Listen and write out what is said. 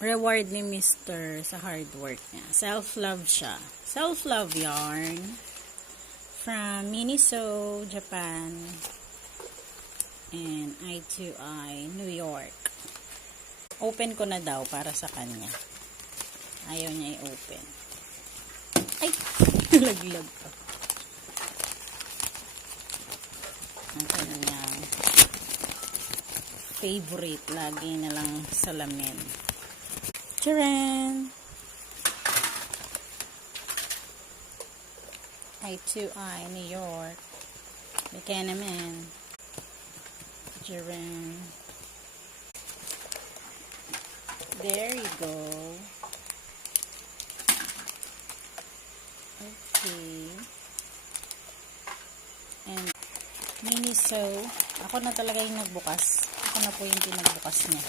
reward ni Mr. sa hard work niya. Self-love siya. Self-love yarn from Miniso, Japan and I2I, New York. Open ko na daw para sa kanya. Ayaw niya i-open. Ay! Nalaglag pa. Ang kanyang favorite. Lagi na lang salamin. Charan! I2I, New York. Buchanan. Charan. There you go. Okay. And Miniso. Ako na talaga yung nagbukas. Ako na po yung pinagbukas niya.